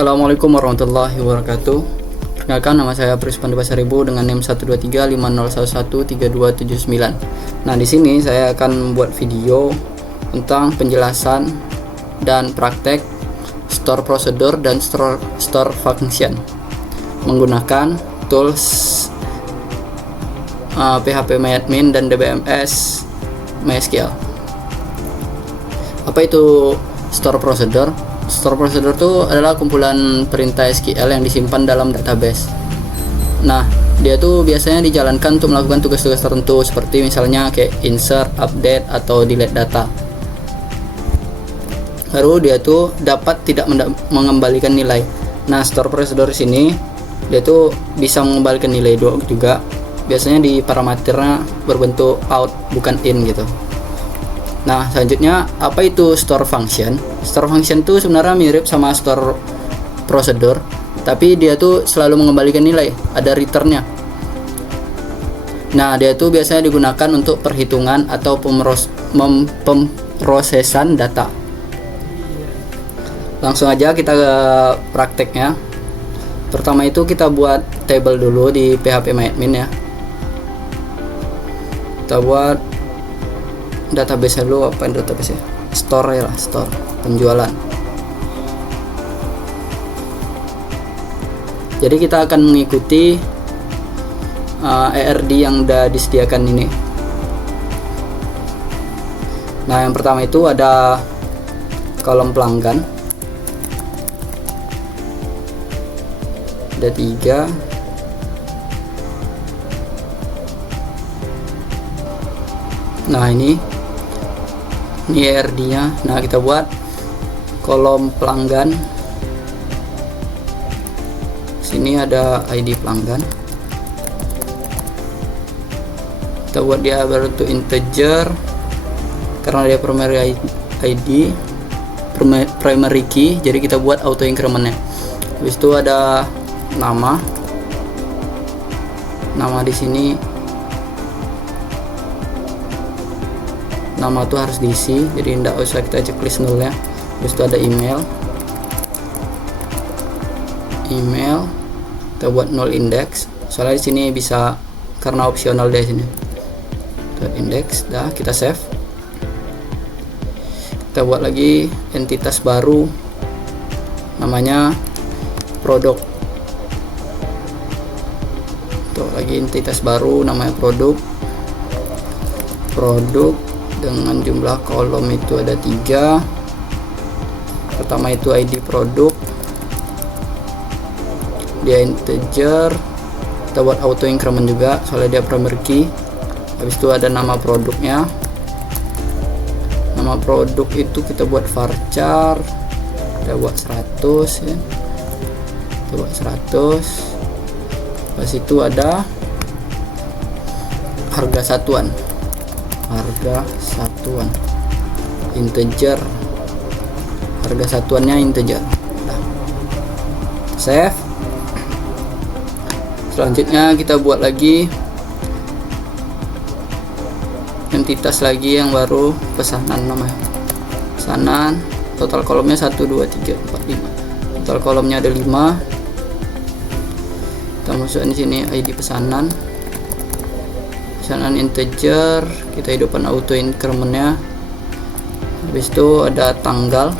Assalamualaikum warahmatullahi wabarakatuh. Perkenalkan, nama saya Prispan Pasaribu dengan NIM 12350113279. Nah, di sini saya akan membuat video tentang penjelasan dan praktek store procedure dan store function menggunakan tools PHPMyAdmin dan DBMS MySQL. Apa itu store procedure? Store procedure itu adalah kumpulan perintah SQL yang disimpan dalam database. Nah, dia tuh biasanya dijalankan untuk melakukan tugas-tugas tertentu seperti misalnya kayak insert, update, atau delete data. Baru dia tuh dapat tidak mengembalikan nilai. Nah, store procedure sini dia tuh bisa mengembalikan nilai juga. Biasanya di parameternya berbentuk out bukan in gitu. Nah, selanjutnya apa itu store function? Store function itu sebenarnya mirip sama store procedure, tapi dia tuh selalu mengembalikan nilai, ada returnnya. Nah, dia tuh biasanya digunakan untuk perhitungan atau pemrosesan data. Langsung aja kita ke prakteknya. Pertama itu kita buat table dulu di PHPMyAdmin ya. Kita buat database dulu. Apa yang database ya? Store ya lah, store penjualan. Jadi kita akan mengikuti ERD yang udah disediakan ini. Nah, yang pertama itu ada kolom pelanggan, ada 3. Nah, ini ERD nya. Nah, kita buat kolom pelanggan. Sini ada ID pelanggan. Kita buat dia berbentuk integer karena dia primary ID, primary key, jadi kita buat auto increment nya. Habis itu ada nama di sini. Nama tuh harus diisi, jadi tidak usah kita checklist nolnya. Terus itu ada email, kita buat null index, soalnya di sini bisa karena opsional di sini. Index, dah kita save. Kita buat lagi entitas baru, namanya produk. Tuh lagi entitas baru, namanya produk dengan jumlah kolom itu ada 3. Pertama itu ID produk, dia integer. Kita buat auto increment juga soalnya dia primary key. Habis itu ada nama produknya. Nama produk itu kita buat varchar, kita buat 100 ya. Kita buat 100. Pas itu ada harga satuan, integer, harga satuannya integer. Nah, save. Selanjutnya kita buat lagi entitas lagi yang baru, pesanan namanya. Pesanan, total kolomnya 1 2 3 4 5. Total kolomnya ada 5. Kita masukkan di sini ID pesanan integer, kita hidupkan auto increment-nya. Habis itu ada tanggal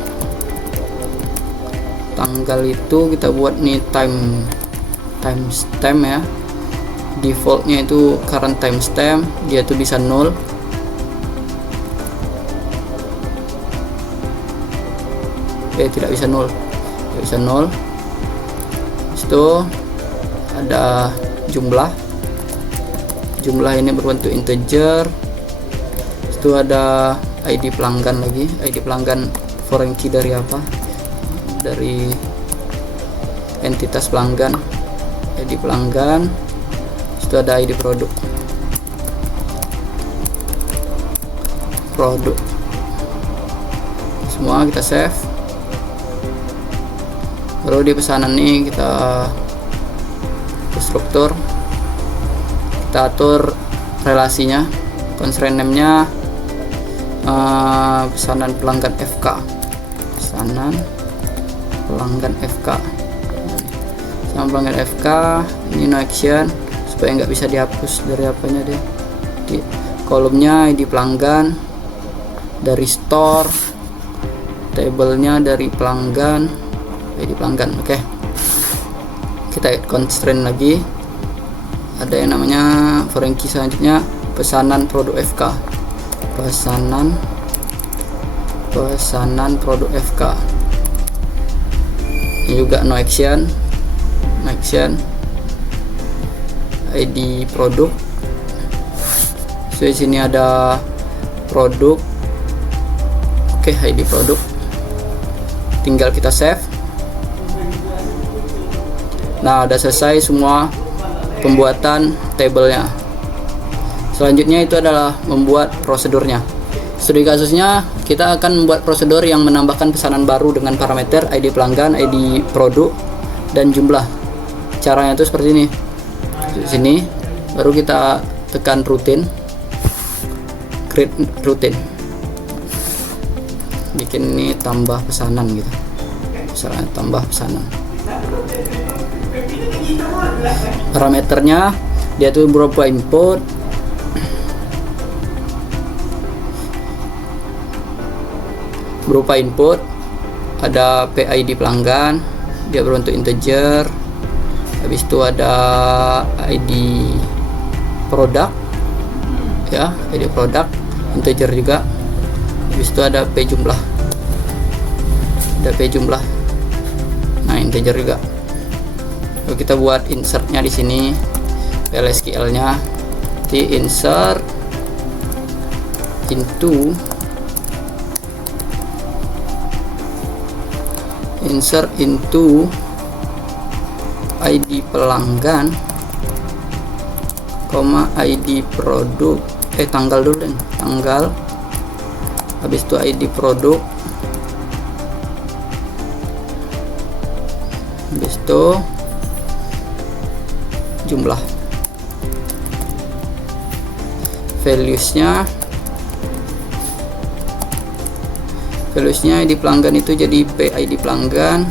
itu kita buat nih timestamp ya. Defaultnya itu current timestamp, dia tuh bisa 0. Tidak bisa 0. Habis itu ada jumlah ini berbentuk integer. Itu ada ID pelanggan lagi, ID pelanggan foreign key dari apa, dari entitas pelanggan, ID pelanggan. Itu ada ID produk, semua kita save. Baru di pesanan nih kita struktur, kita atur relasinya, constraint name nya pesanan pelanggan FK, pesanan pelanggan FK. Sama pelanggan FK ini no action supaya nggak bisa dihapus dari apanya deh. Di kolomnya ID pelanggan, dari store, tabelnya dari pelanggan, ID pelanggan. Oke, kita constraint lagi. Ada yang namanya foreign key. Selanjutnya pesanan produk FK, pesanan produk FK. Ini juga no action, ID produk. So di sini ada produk. Oke, ID produk. Tinggal kita save. Nah, udah selesai semua pembuatan tabelnya. Selanjutnya itu adalah membuat prosedurnya. Studi kasusnya kita akan membuat prosedur yang menambahkan pesanan baru dengan parameter ID pelanggan, ID produk, dan jumlah. Caranya itu seperti ini. Di sini baru kita tekan rutin, create rutin, bikin ini tambah pesanan gitu, misalnya tambah pesanan. Parameternya dia tuh berupa input, ada PID pelanggan, dia berbentuk integer. Habis itu ada ID produk, ya, ID produk integer juga. Habis itu ada P jumlah, nah integer juga. Lalu kita buat insertnya di sini, PLSQL nya di insert into ID pelanggan, ID produk, tanggal dulu deh, tanggal. Habis itu ID produk, habis itu jumlah. Valuesnya ID pelanggan itu jadi PID pelanggan,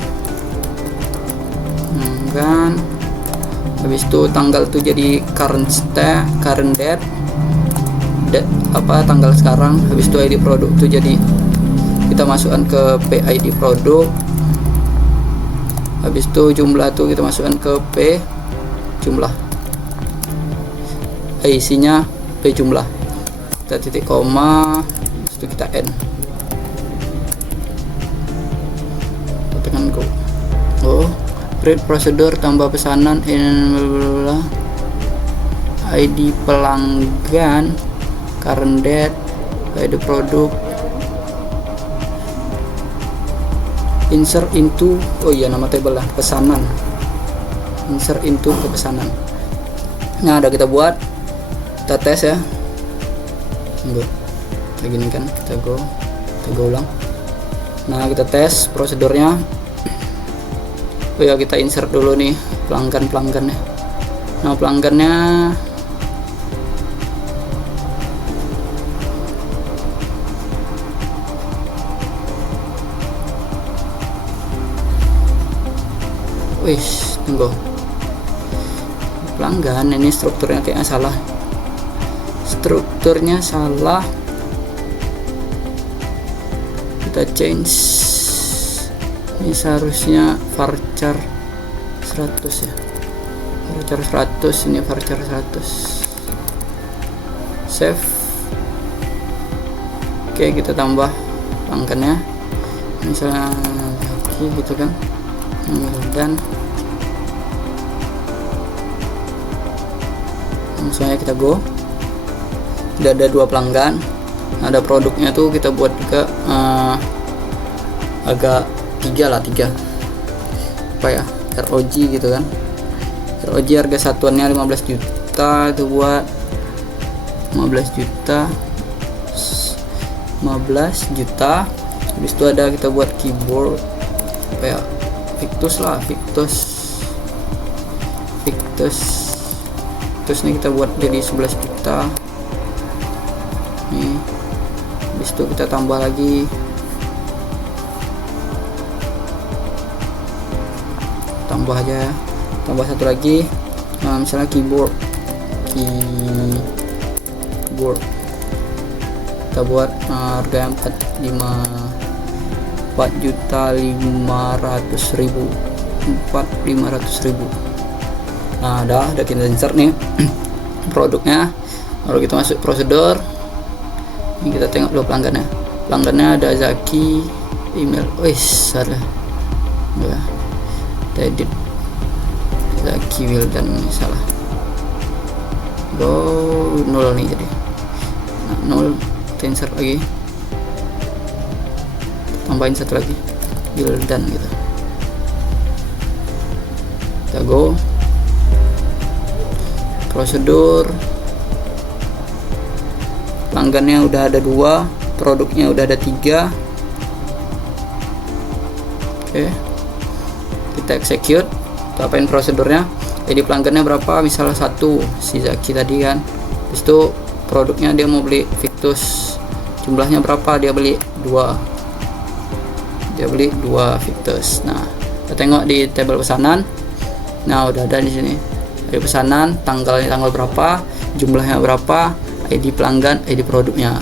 habis itu tanggal itu jadi current date, tanggal sekarang. Habis itu ID produk itu jadi kita masukkan ke PID produk. Habis itu jumlah itu kita masukkan ke P jumlah, isinya P jumlah. Kita titik koma, habis itu kita N, tekan go. Create prosedur tambah pesanan ID pelanggan, current date, ID produk, insert into, nama table lah, pesanan, insert into ke pesanan. Nah, ada kita buat, kita tes ya. Tunggu, lagi ini kan, kita go ulang. Nah, kita tes prosedurnya. Kita insert dulu nih pelanggannya. Nah, pelanggannya tunggu, pelanggan ini strukturnya kayaknya salah. Kita change. Ini seharusnya varchar 100 ya, varchar 100, ini varchar 100. Save. Oke, kita tambah pelanggannya, misalnya gitu kan, dan langsung aja kita go. Sudah ada 2 pelanggan. Ada produknya tuh kita buat juga agak 3 apa ya, ROG gitu kan. ROG harga satuannya 15 juta, itu buat 15 juta. Habis itu ada kita buat keyboard apa ya, Victus ini kita buat jadi 11 juta nih. Habis itu kita tambah lagi tambah aja ya, tambah satu lagi. Misalnya keyboard kita buat harga 4.500.000. Nah udah kita insert nih produknya. Lalu kita masuk prosedur. Ini kita tengok dulu pelanggannya ada Zaki, email salah ya, edit Zaki Wildan, salah, nol nih, jadi nol, insert lagi, tambahin satu lagi Wildan gitu. Kita go prosedur. Pelanggannya udah ada 2, produknya udah ada 3. Oke, kita execute, kita apain prosedurnya. Jadi pelanggannya berapa, misalnya 1, si Zaki tadi kan. Habis itu produknya dia mau beli Victus, jumlahnya berapa, dia beli 2 Victus. Nah kita tengok di tabel pesanan. Nah udah ada di sini di pesanan, tanggal berapa, jumlahnya berapa, ID pelanggan, ID produknya.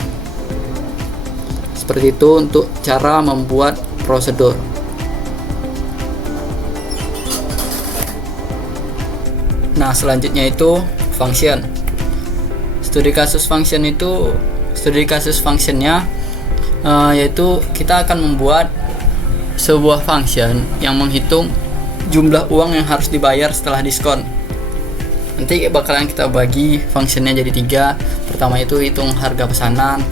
Seperti itu untuk cara membuat prosedur. Nah selanjutnya itu function. Studi kasus functionnya yaitu kita akan membuat sebuah function yang menghitung jumlah uang yang harus dibayar setelah diskon. Nanti bakalan kita bagi functionnya jadi 3. Pertama itu hitung harga pesanan,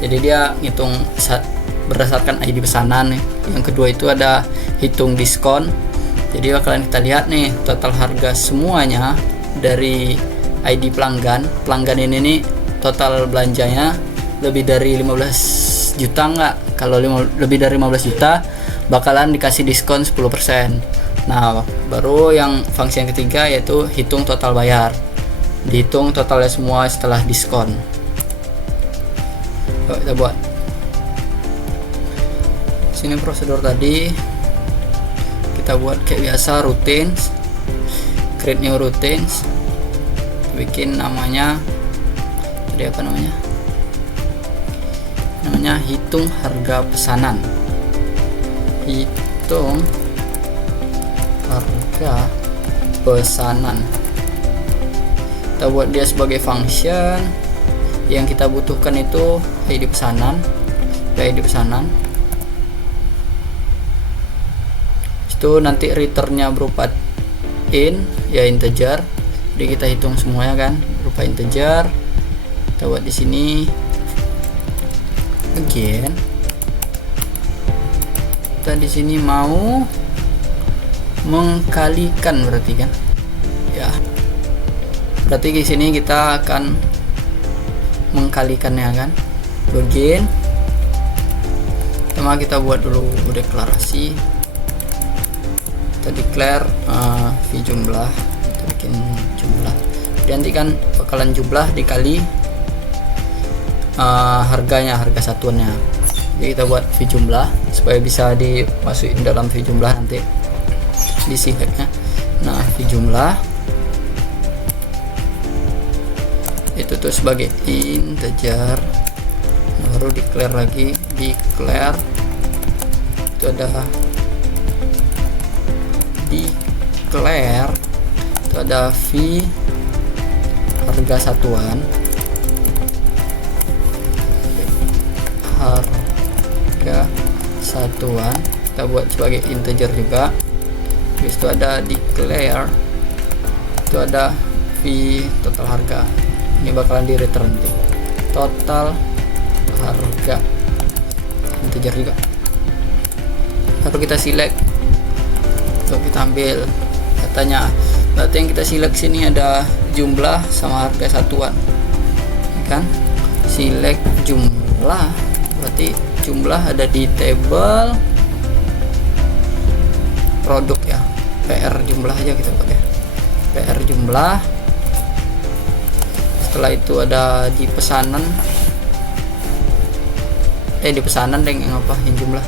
jadi dia ngitung berdasarkan ID pesanan. Yang kedua itu ada hitung diskon, jadi bakalan kita lihat nih total harga semuanya dari ID pelanggan ini nih, total belanjanya lebih dari 15 juta enggak. Kalau lebih dari 15 juta bakalan dikasih diskon 10%. Nah baru yang fungsi yang ketiga yaitu hitung total bayar, dihitung totalnya semua setelah diskon. Yuk, kita buat sini prosedur tadi, kita buat kayak biasa, routines, create new routines, bikin namanya tadi apa namanya hitung harga pesanan, hitung harga pesanan. Kita buat dia sebagai function. Yang kita butuhkan itu ID pesanan, itu nanti returnnya berupa integer, jadi kita hitung semuanya kan berupa integer. Kita buat di sini again, kita di sini mau mengkalikan, berarti kan ya, berarti di sini kita akan mengkalikannya kan. Begin, pertama kita buat dulu deklarasi, kita declare jumlah, kita bikin jumlah, nanti kan bakalan jumlah dikali harganya, harga satuannya. Jadi kita buat jumlah supaya bisa dimasukin dalam jumlah nanti di select-nya. Nah jumlah itu tuh sebagai integer, baru declare lagi, declare itu ada declare itu ada harga satuan, kita buat sebagai integer juga. Habis itu ada declare, itu ada total harga, ini bakalan di return nanti total harga, integer juga. Lalu kita select, lalu kita ambil katanya, berarti yang kita select sini ada jumlah sama harga satuan kan. Select jumlah, berarti jumlah ada di table produk ya, PR jumlah aja kita pakai PR jumlah. Setelah itu ada di pesanan, di pesanan yang ngapain jumlah,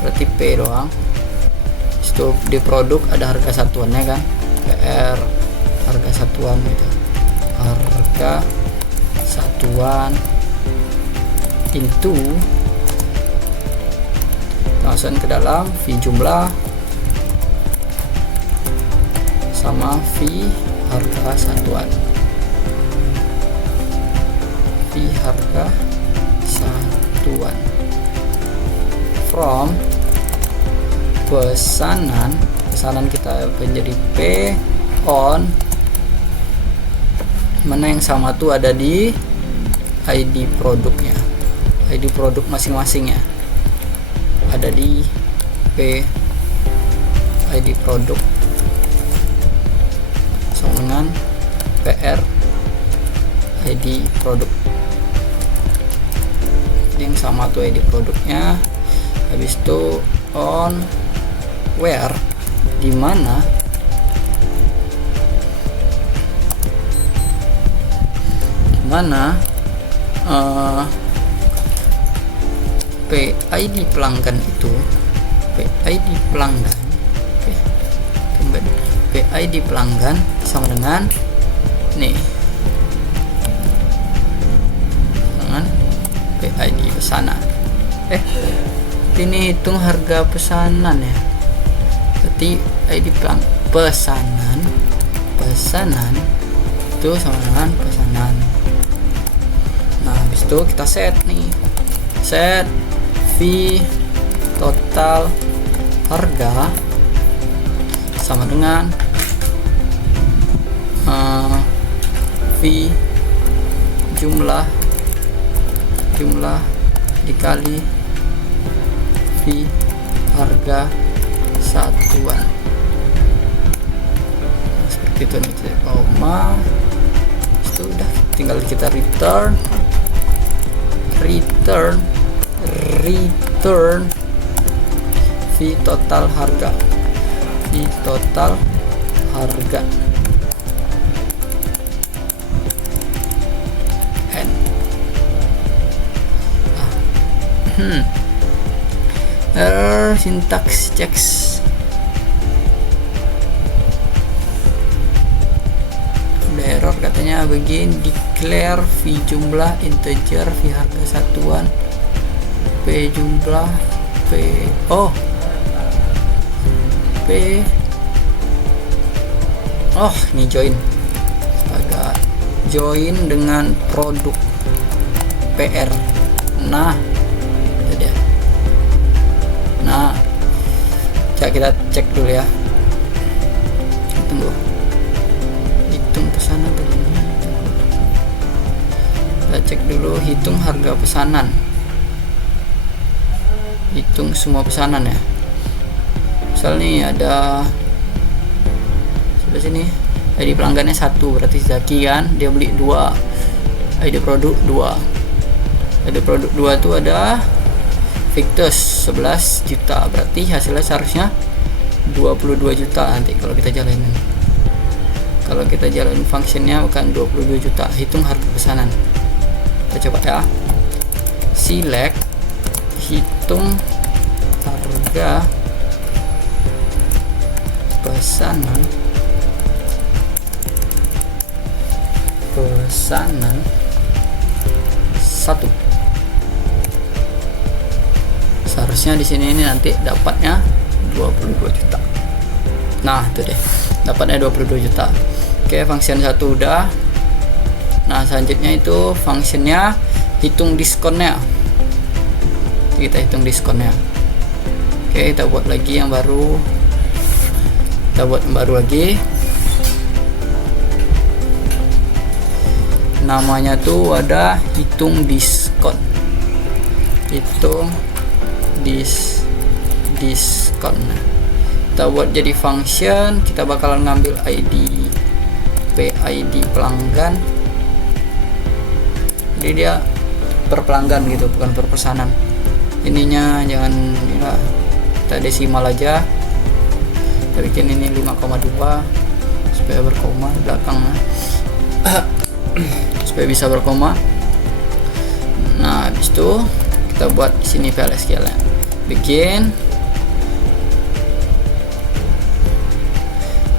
berarti P doang. itu di produk ada harga satuannya kan, PR harga satuan gitu, harga satuan into langsung ke dalam fee jumlah sama fee harga satuan, fee harga satuan from pesanan kita menjadi P on mana yang sama tuh ada di ID produknya, ID produk masing-masingnya ada di P ID produk sama dengan PR ID produk. Jadi yang sama tuh ID produknya. Habis itu on where, dimana PID pelanggan itu, PID pelanggan, PID pelanggan sama dengan nih dengan PID pesanan. Ini hitung harga pesanan ya, berarti ID pesanan itu sama dengan pesanan. Nah habis itu kita set nih, set fee total harga sama dengan fee jumlah dikali fee harga satuan. Nah, seperti itu nih, koma itu udah tinggal kita return fee total harga, error syntax checks, ada error katanya begin declare fee jumlah integer fee harga satuan P jumlah P ini join agak join dengan produk PR. Nah itu dia. Nah kita cek dulu ya, tunggu hitung pesanan dulu, kita cek dulu hitung harga pesanan, hitung semua pesanan ya. Misal nih ada sebelah sini ID pelanggannya 1, berarti Zaki kan dia beli 2, ID produk 2, ID produk 2 tuh ada Victus 11 juta, berarti hasilnya seharusnya 22 juta nanti kalau kita jalanin. Kalau kita jalanin functionnya bukan 22 juta, hitung harga pesanan. Kita coba ya, select hitung harga pesanan 1. Seharusnya di sini ini nanti dapatnya 22 juta. Nah, itu deh. Dapatnya 22 juta. Oke, function 1 udah. Nah, selanjutnya itu functionnya hitung diskonnya. Kita hitung diskonnya. Oke, kita buat lagi yang baru. Kita buat yang baru lagi. Namanya tuh ada hitung diskon. Hitung diskon. Kita buat jadi function, kita bakalan ngambil ID PID pelanggan, jadi dia per pelanggan gitu, bukan per pesanan. Ininya jangan ya, kita desimal aja, kita bikin ini 5,2 supaya berkoma belakangnya supaya bisa berkoma. Nah habis itu kita buat di sini PLSQL nya, bikin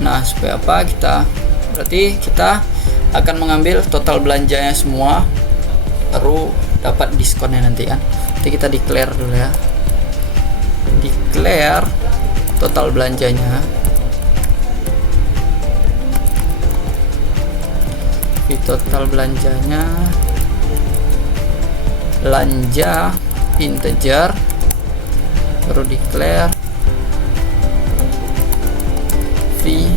Nah, supaya apa? Berarti kita akan mengambil total belanjanya semua, baru dapat diskonnya nanti kan. Nanti kita declare dulu ya, declare total belanjanya. Di total belanjanya, belanja integer, baru declare fee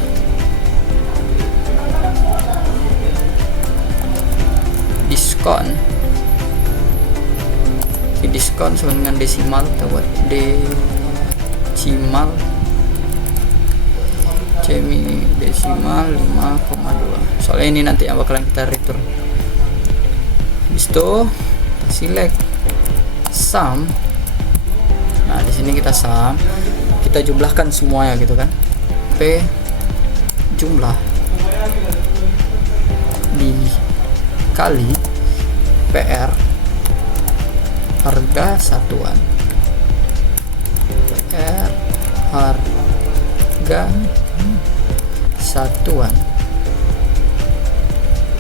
diskon. Diskon sama dengan desimal, kita buat desimal, desimal 5,2. Soalnya ini nanti yang bakalan kita return. Habis itu kita select sum. Nah, di sini kita sum, kita jumlahkan semuanya gitu kan. P jumlah dikali PR harga satuan, PR harga satuan.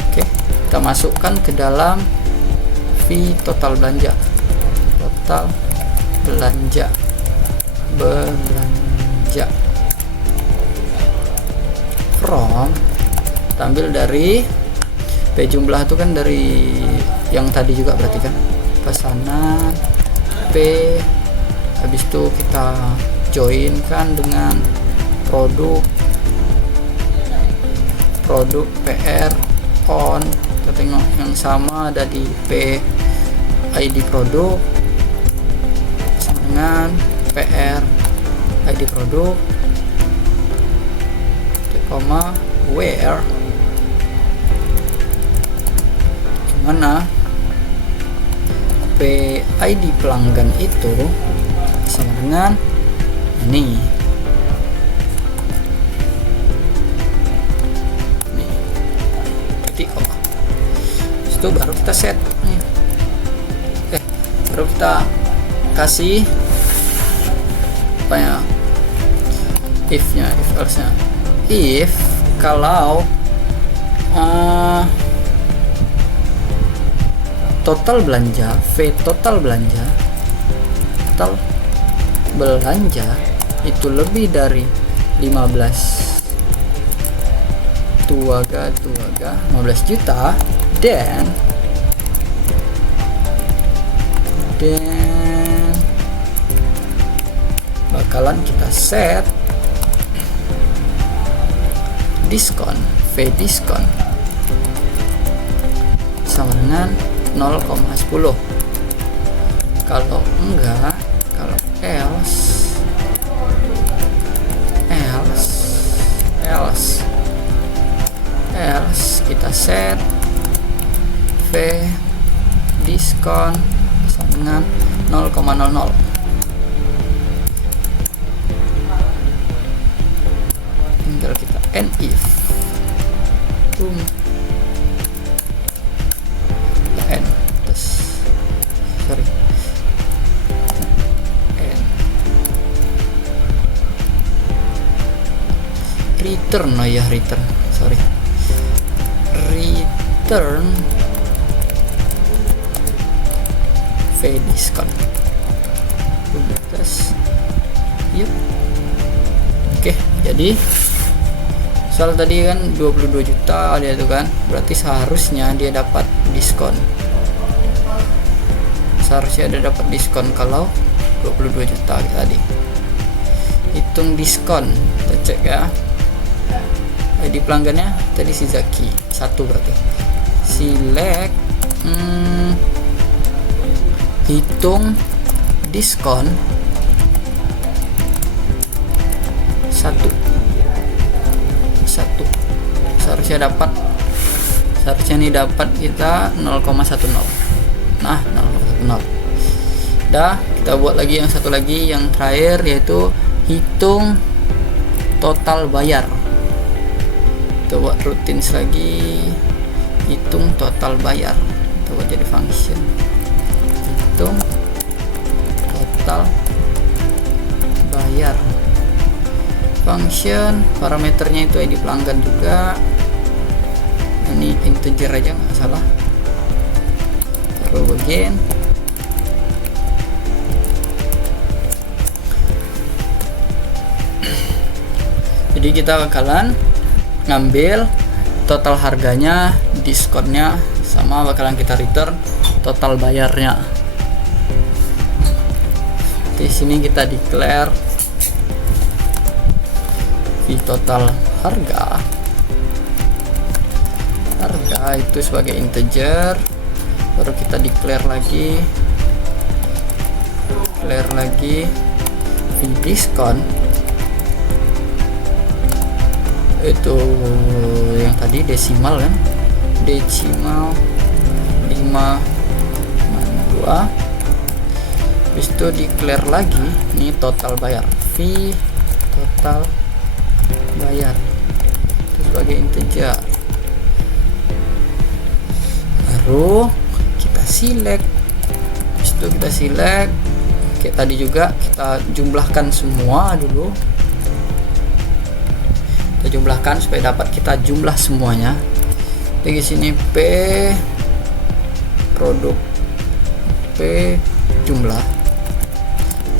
Oke, kita masukkan ke dalam fee total belanja, total belanja from, kita ambil dari P jumlah itu kan dari yang tadi juga berarti kan, pesanan P, habis itu kita join kan dengan produk PR on, kita tengok yang sama ada di P ID produk sama dengan PR ID produk, koma where, gimana PID pelanggan itu sama dengan ini. Berarti koma. Itu baru kita set nih. Baru kita kasih apa ya? If else nya. If kalau total belanja, total belanja itu lebih dari 15 juta, dan bakalan kita set diskon, fee diskon sama dengan 0,10. Kalau enggak, kalau else kita set fee diskon sama dengan 0,00. Tinggal kita end if return fee diskon. Yep. Oke, jadi soal tadi kan 22 juta dia tuh kan, berarti seharusnya dia dapat diskon. Seharusnya dia dapat diskon kalau 22 juta tadi. Hitung diskon, kita cek ya. ID pelanggannya tadi si Zaki 1 berarti. Select hitung diskon 1. Seharusnya ini dapat kita 0,10. Nah, 0,10. Dah, kita buat lagi yang satu lagi yang terakhir, yaitu hitung total bayar. Kita buat routines lagi, hitung total bayar. Kita buat jadi function, hitung total bayar. function, parameternya itu ID pelanggan juga, ini integer aja nggak salah. Lalu begin, jadi kita bakalan ngambil total harganya, diskonnya, sama bakalan kita return total bayarnya. Di sini kita declare fee total harga itu sebagai integer, baru kita declare lagi fee diskon itu yang tadi desimal kan, desimal 5,2. Habis itu declare lagi ini total bayar, fee total bayar itu sebagai integer, baru kita select. Habis itu kita select kayak tadi juga, kita jumlahkan semua dulu, kita jumlahkan supaya dapat kita jumlah semuanya. Jadi sini P produk, P jumlah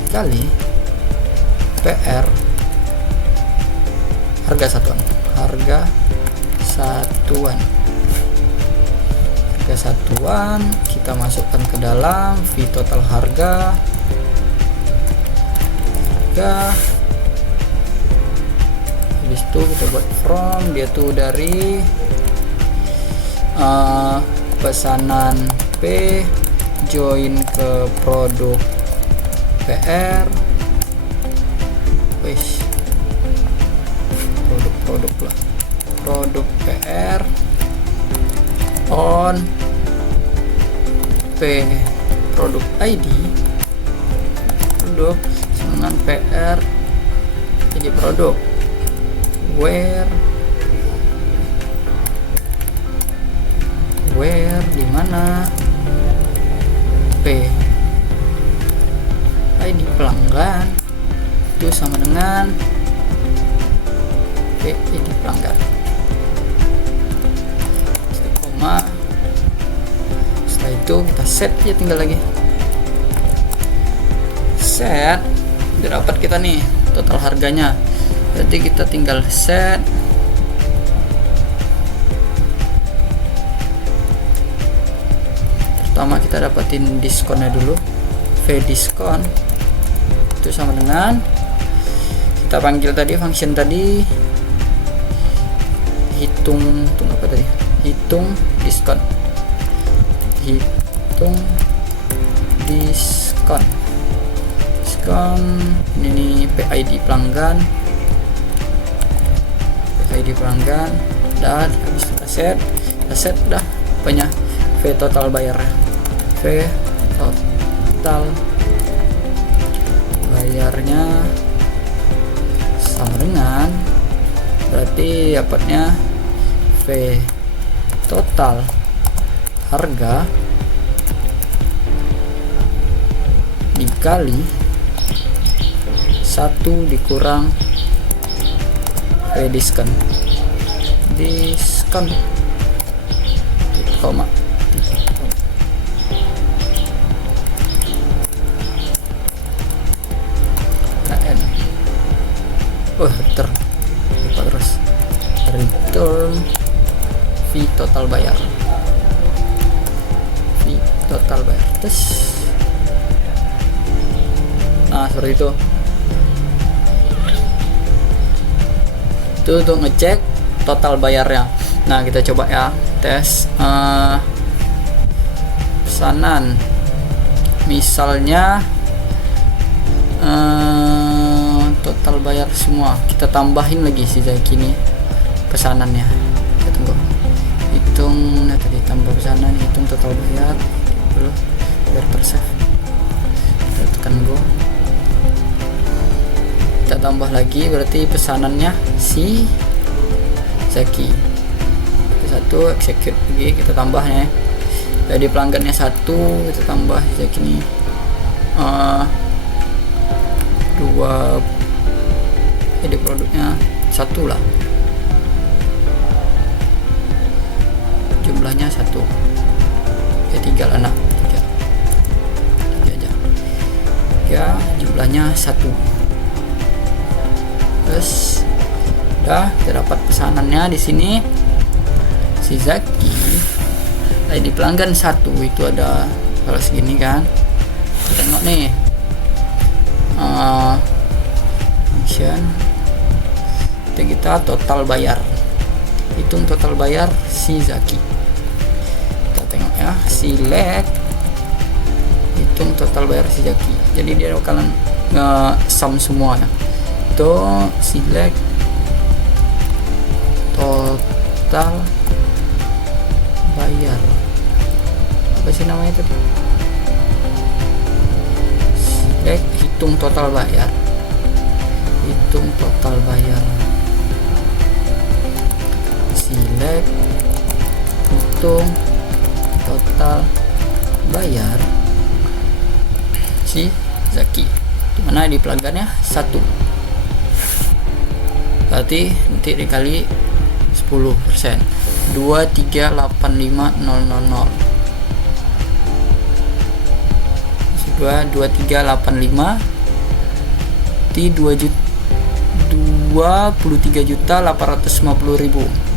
kali PR harga satuan, kita masukkan ke dalam fee total harga. Habis itu kita buat from, dia tuh dari pesanan P join ke produk PR, produk PR on P produk ID, produk dengan PR jadi produk, where di mana P ID pelanggan itu sama dengan P ID pelanggan, koma. Setelah itu kita set ya, tinggal lagi set, udah dapat kita nih total harganya. Berarti kita tinggal set pertama, kita dapatin diskonnya dulu, V diskon itu sama dengan kita panggil tadi function tadi, hitung diskon, ini PID pelanggan, dan habis kita set dah pokoknya V total bayarnya, V total bayarnya sama dengan, berarti dapatnya V total harga dikali 1 dikurang V diskon, koma. Return fee total bayar, tes. Nah seperti itu untuk ngecek total bayarnya. Nah kita coba ya, tes pesanan misalnya total bayar semua, kita tambahin lagi sih kayak gini pesanannya. Kita tunggu, hitung, nah tadi tambah pesanan, hitung total bayar dulu biar tersave. Kita tekan go, kita tambah lagi, berarti pesanannya si Zaki satu, execute lagi, kita tambahnya. Jadi pelanggannya 1, kita tambah Zaki ini 2, jadi produknya satu lah, jumlahnya satu ya, 3 lah nak, 3 aja ya, jumlahnya satu. Terus udah kita dapat pesanannya di sini. Si Zaki di pelanggan satu itu ada kalau segini kan, kita tengok nih function, kita total bayar, hitung total bayar si Zaki. Kita tengok ya, select, hitung total bayar si Zaki. Jadi dia bakalan nge-sum semua ya. Itu select total bayar, apa sih namanya itu, select hitung total bayar, hitung total bayar, select hitung total bayar si Zaki, dimana di pelanggannya 1, berarti nanti dikali 10%, 2385000, 2385 di 23.850.000.